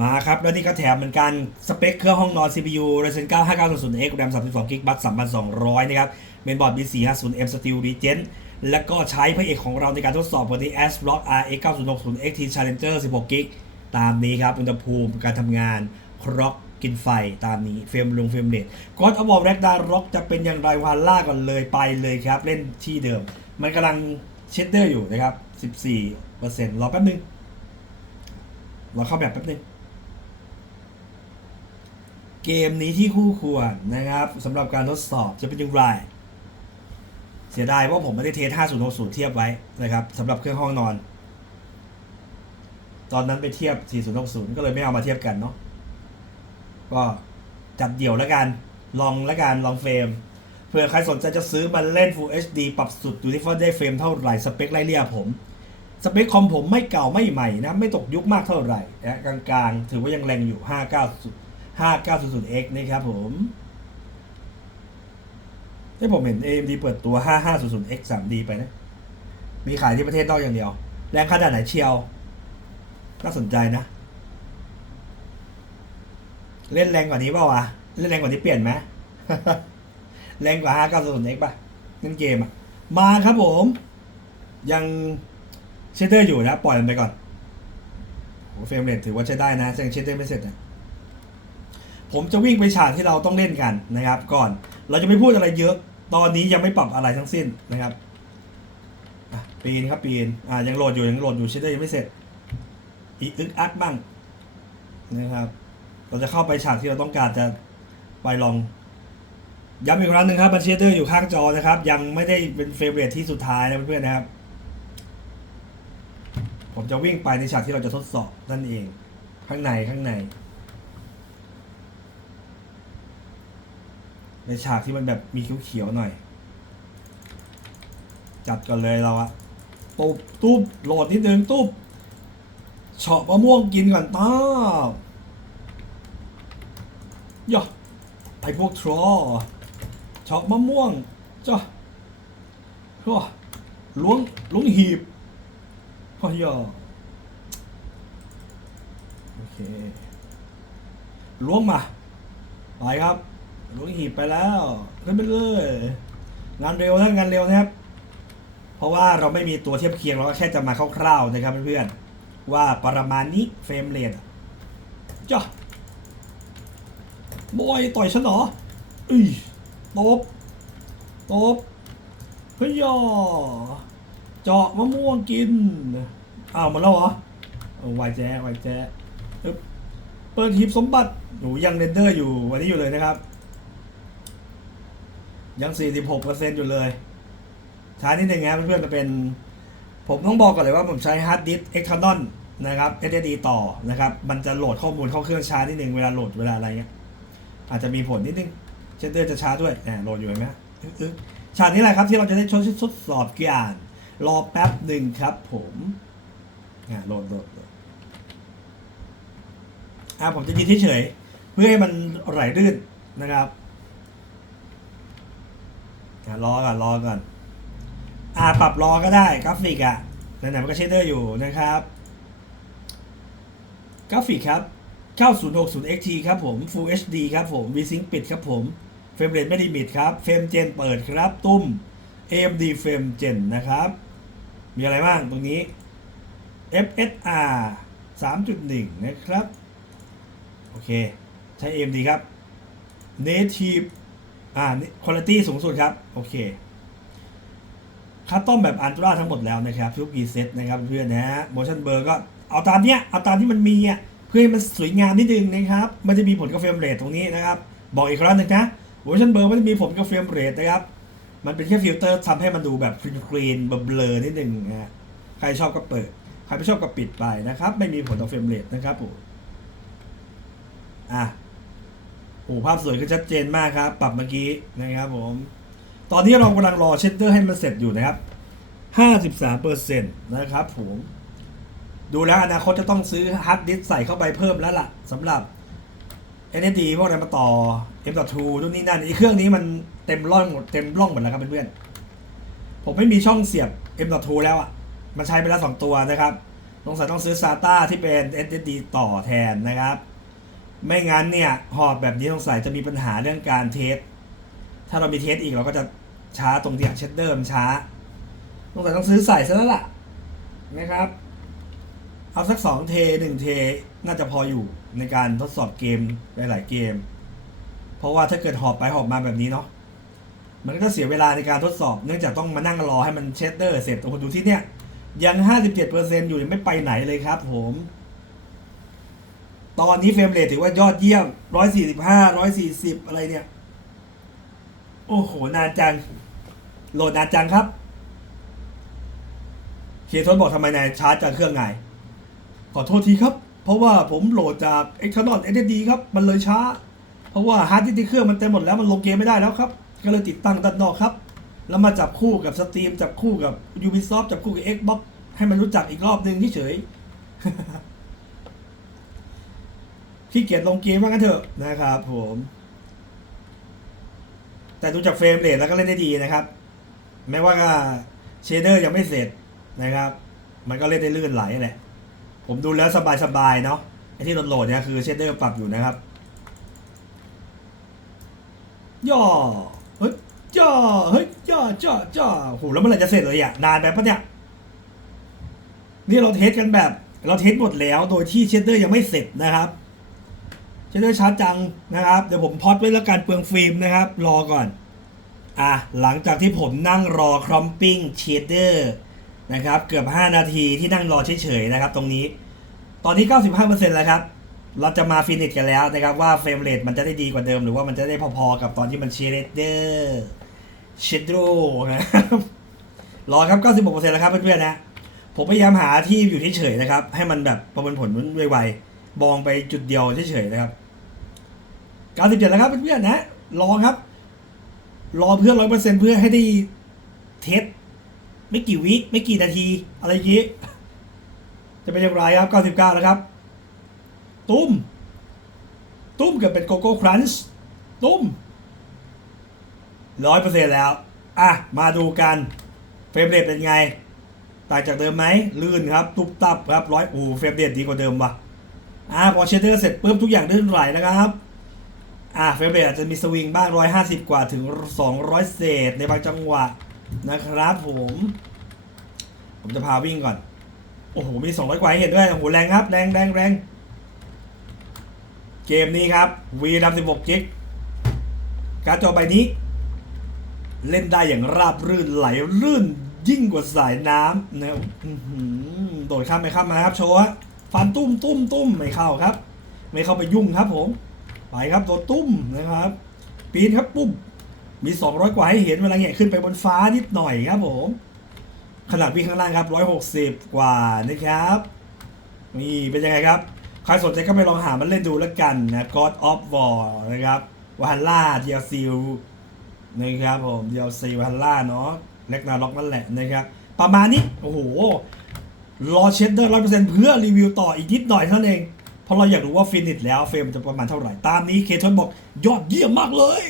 มาครับ แล้วนี่ก็แถมเหมือนกัน สเปคเครื่องห้องนอน CPU Ryzen 9 5900X RAM 32 GB บัต3,200 นะครับ เมนบอร์ด B450M Steel Regen แล้วก็ใช้พระเอกของเราในการทดสอบวันนี้ ASRock RX 9060 XT Challenger 16 GB ตามนี้ครับ อุณหภูมิการทำงานคร็อกกินไฟตามนี้เฟรมลงเฟรมเรทกอดอวอร์แรกดาร็อกจะเป็นอย่างไรวานล่าก่อนเลยไปเลยครับ เล่นที่เดิม มันกำลังเชดเดอร์อยู่นะครับ 14%รอแป๊บนึงรอเข้าแบบแป๊บนึง เกมนี้ที่คู่ควรนะครับสำหรับการทดสอบจะเป็นอย่างไร เสียดายว่าผมไม่ได้เทส5060 เทียบไว้นะครับสำหรับเครื่องห้องนอน ตอนนั้นไปเทียบ 4060 ก็เลยไม่เอามาเทียบกันเนาะก็จัดเดี่ยวแล้วกัน ลองแล้วกัน ลองเฟรมเผื่อใครสนใจจะซื้อมาเล่น Full HD ปรับสุดดูที่ว่าได้เฟรมเท่าไหร่ สเปคไล่เลี่ยผมสเปคคอมผมไม่เก่าไม่ใหม่นะ ไม่ตกยุคมากเท่าไหร่นะกลางๆ ถือว่ายังแรงอยู่ 59 5900X นะครับผมที่ผมเห็น AMD เปิดตัว 5500X 3D ไปนะ มีขายที่ประเทศนอกอย่างเดียว แรงขนาดไหนเชียว น่าสนใจนะ เล่นแรงกว่านี้เปล่าวะ เล่นแรงกว่านี้เปลี่ยนไหมแรงกว่า 5900X ป่ะเล่นเกมอะมาครับผม ยังเชดเดอร์อยู่นะ ปล่อยมันไปก่อนโหเฟรมเรทถือว่าใช้ได้นะยังเชดเดอร์ไม่เสร็จนะ ผมจะวิ่งไปฉากที่เราต้องเล่นกันนะครับ ก่อนเราจะไม่พูดอะไรเยอะ ตอนนี้ยังไม่ปรับอะไรทั้งสิ้นนะครับปีนครับปีนอ่ายังโหลดอยู่ยังโหลดอยู่เชดเดอร์ยังไม่เสร็จ อีกอึกอักบ้างนะครับ เราจะเข้าไปฉากที่เราต้องการจะไปลองย้ำอีกครั้งหนึ่งครับบันเชเดอร์อยู่ข้างจอนะครับ ยังไม่ได้เป็นเฟเวอร์ที่สุดท้ายนะเพื่อนๆนะครับ ผมจะวิ่งไปในฉากที่เราจะทดสอบนั่นเอง ข้างในข้างใน ในฉากที่มันแบบมีเขียวๆหน่อย จัดก่อนเลยเราอะตุบตุบโหลดนิดนึงตุบเฉาะมะม่วงกินก่อนต้าย่อไอพวกทรอเฉาะมะม่วงจ้ะก็ล้วงล้วงหีบก็ย่อโอเคล้วงมา ไปครับ ล้วงหีบไปแล้วขึ้นไปเลยงานเร็วนะงานเร็วนะครับ เพราะว่าเราไม่มีตัวเทียบเคียงเราก็แค่จะมาคร่าวๆนะครับเพื่อนๆว่าประมาณนี้เฟรมเรทจ้ะบอยต่อยฉันเหรออุ้ยตบตบเฮ้ยยอเจาะมะม่วงกินอ้าวหมาแล้วเหรอเอาไวแจ๊ไวแจ๊เปิดหีบสมบัติหนูยังเรนเดอร์อยู่วันนี้อยู่เลยนะครับ ยัง 46%อยู่เลย ช้านิดนึงนะเพื่อนๆมันเป็น ผมต้องบอกก่อนเลยว่าผมใช้ฮาร์ดดิสก์ external นะครับ SSD ต่อนะครับ มันจะโหลดข้อมูลเข้าเครื่องช้านิดนึงเวลาโหลดเวลาอะไรเงี้ยอาจจะมีผลนิดนึงเชนเดอร์จะช้าด้วยแหมโหลดอยู่ไหมฉากนี้แหละครับที่เราจะได้ทดทดสอบกี่อ่าน รอแป๊บหนึ่งครับผมอ่าโหลดโหลดโหลดอ่าผมจะยืนเฉยเพื่อให้มันไหลลื่นนะครับ อ่ารอก่อนรอก่อนอ่าปรับรอก็ได้กราฟิกอะไหนๆมันก็เชนเดอร์อยู่นะครับกราฟิกครับ9060 XT ครับผม Full HD ครับผม VSync ปิดครับผมเฟรมเรทไม่ลิมิตครับเฟรมเจนเปิดครับตุ้ม AMD เฟรมเจนนะครับ มีอะไรบ้างตรงนี้ FSR 3.1 นะครับ โอเค ใช้ AMD ครับ Native อ่า Quality สูงสุดครับ โอเคคัสตอมแบบอันตราทั้งหมดแล้วนะครับทุกกีเซตนะครับเพื่อนนะฮะ motion blur ก็เอาตามเนี้ยเอาตามที่มันมีอะเพื่อให้มันสวยงามนิดนึงนะครับ มันจะมีผลกับเฟรมเรทตรงนี้นะครับ บอกอีกครั้งหนึงนะ motion blur มันจะมีผลกับเฟรมเรทนะครับ มันเป็นแค่ฟิลเตอร์ทำให้มันดูแบบกรีนเบลอนิดนึงนะฮะใครชอบก็เปิด ใครไม่ชอบก็ปิดไปนะครับ ไม่มีผลต่อเฟรมเรทนะครับผมอะ โอ้ภาพสวยขึ้นชัดเจนมากครับ ปรับเมื่อกี้นะครับผม ตอนนี้เรากำลังรอเชดเดอร์ให้มันเสร็จอยู่นะครับ53%นะครับผมดูแล้วอนาคตจะต้องซื้อฮาร์ดดิสใส่เข้าไปเพิ่มแล้วล่ะสำหรับ NSD พวกอะไรมาต่อ M.2 นู่นนี่นั่นอีเครื่องนี้มันเต็มร่องหมดเต็มร่องหมดแล้วครับเพื่อนๆผมไม่มีช่องเสียบ M.2 แล้วอะมันใช้ไปแล้ว 2 ตัวนะครับสงสัยต้องซื้อ SATA ที่เป็น SSD ต่อแทนนะครับ ไม่งั้นเนี่ยหอบแบบนี้สงสัยจะมีปัญหาเรื่องการเทส ถ้าเรามีเทสอีกเราก็จะช้าตรงเนี้ยเชดเดอร์มันช้าสงสัยต้องซื้อใส่ซะแล้วล่ะนะครับ เอาสักสองเทหนึ่งเทน่าจะพออยู่ในการทดสอบเกมหลายๆเกม เพราะว่าถ้าเกิดหอบไปหอบมาแบบนี้เนาะมันก็จะเสียเวลาในการทดสอบ เนื่องจากต้องมานั่งรอให้มันเชดเดอร์เสร็จตรงคนดูที่เนี่ยยัง 57%อยู่ยังไม่ไปไหนเลยครับผม ตอนนี้เฟรมเรทถือว่ายอดเยี่ยม 145 140 อะไรเนี่ย โอ้โห นานจัง โหลดนานจังครับเคทนบอกทำไมนายชาร์จจากเครื่องไงขอโทษทีครับ เพราะว่าผมโหลดจาก external SSD ครับ มันเลยช้า เพราะว่าฮาร์ดดิสก์เครื่องมันเต็มหมดแล้วมันลงเกมไม่ได้แล้วครับ ก็เลยติดตั้งด้านนอกครับ แล้วมาจับคู่กับ Steam จับคู่กับ Ubisoft จับคู่กับ Xbox ให้มันรู้จักอีกรอบหนึ่งเฉย ขี้เกียจลงเกมว่างั้นเถอะนะครับผม แต่ดูจากเฟรมเรทแล้วก็เล่นได้ดีนะครับ แม้ว่าเชเดอร์ยังไม่เสร็จนะครับ มันก็เล่นได้ลื่นไหลแหละผมดูแล้วสบายๆเนาะไอที่โหลดเนี่ยคือเชเดอร์ปรับอยู่นะครับ ย่อเฮ้ยย่อเฮ้ยย่อจ่อจ่อโหแล้วเมื่อไหร่จะเสร็จเลยอะนานไปปะเนี่ยนี่เราเทสกันแบบ เราเทสหมดแล้วโดยที่เชดเดอร์ยังไม่เสร็จนะครับ เชดเดอร์ช้าจังนะครับ เดี๋ยวผมพอดไว้แล้วการเปลืองฟิล์มนะครับ รอก่อน อะ หลังจากที่ผมนั่งรอครอมปิ้งเชดเดอร์นะครับ เกือบ 5 นาทีที่นั่งรอเฉยๆนะครับ ตรงนี้ ตอนนี้ 95%แล้วครับ เราจะมาฟินิชกันแล้วนะครับว่าเฟรมเรทมันจะได้ดีกว่าเดิม หรือว่ามันจะได้พอๆกับตอนที่มันเชดเดอร์เชดโดนะครับรอครับ 96%แล้วครับเพื่อนๆนะผมพยายามหาที่อยู่เฉยๆนะครับ ให้มันแบบประเมวลผลไวๆมองไปจุดเดียวเฉยๆนะครับ 97แล้วครับเพื่อนๆนะรอครับ รอเพื่อนร้อยเปอร์เซ็นต์เพื่อให้ได้เทสไม่กี่วิไม่กี่นาที อะไรอย่างงี้ จะเป็นอย่างไรครับ 99แล้วครับ ตุ้ม ตุ้มเกิดเป็นโกโก้ครันช์ตุ้มร้อยเปอร์เซ็นต์แล้ว อะ มาดูกันเฟรมเรทเป็นไง ต่างจากเดิมไหมลื่นครับ ตุบตับครับร้อยโอ้เฟรมเรทดีกว่าเดิมว่ะอะพอเชดเดอร์เสร็จปุ๊บทุกอย่างลื่นไหลนะครับ อะเฟรมเรอาจจะมีสวิงบ้าง 150 กว่าถึง 200 เศษในบางจังหวะนะครับผม ผมจะพาวิ่งก่อน โอ้โห มี 200 กว่าเห็นด้วย โอ้โห แรงครับ แรงแรงแรงเกมนี้ครับ V ดำ16กิกการ์ดจอใบนี้ เล่นได้อย่างราบรื่นไหลรื่นยิ่งกว่าสายน้ำนะครับอื้อหือโดดข้ามไปข้ามมาครับ โชว์ฟันตุ้มตุ้มตุ้มไม่เข้าครับ ไม่เข้าไปยุ่งครับผม ไปครับตัวตุ้มนะครับ ปีนครับปุ๊บมี 200 กว่าให้เห็นเวลาเหยขึ้นไปบนฟ้านิดหน่อยครับผมขนาดวิ่งข้างล่างครับ 160 กว่านะครับนี่เป็นยังไงครับ ใครสนใจก็ไปลองหามันเล่นดูแล้วกันนะ God of War นะครับวาฮันล่า DLC นะครับผม DLC วาฮันล่าเนาะเล็กนาล็อกนั่นแหละนะครับ ประมาณนี้ โอ้โห รอเชดเดอร์ร้อยเปอร์เซ็นต์เพื่อรีวิวต่ออีกนิดหน่อยเท่านั้นเอง เพราะเราอยากรู้ว่าฟินิชแล้วเฟรมจะประมาณเท่าไหร่ ตามนี้เคทอนบอกยอดเยี่ยมมากเลย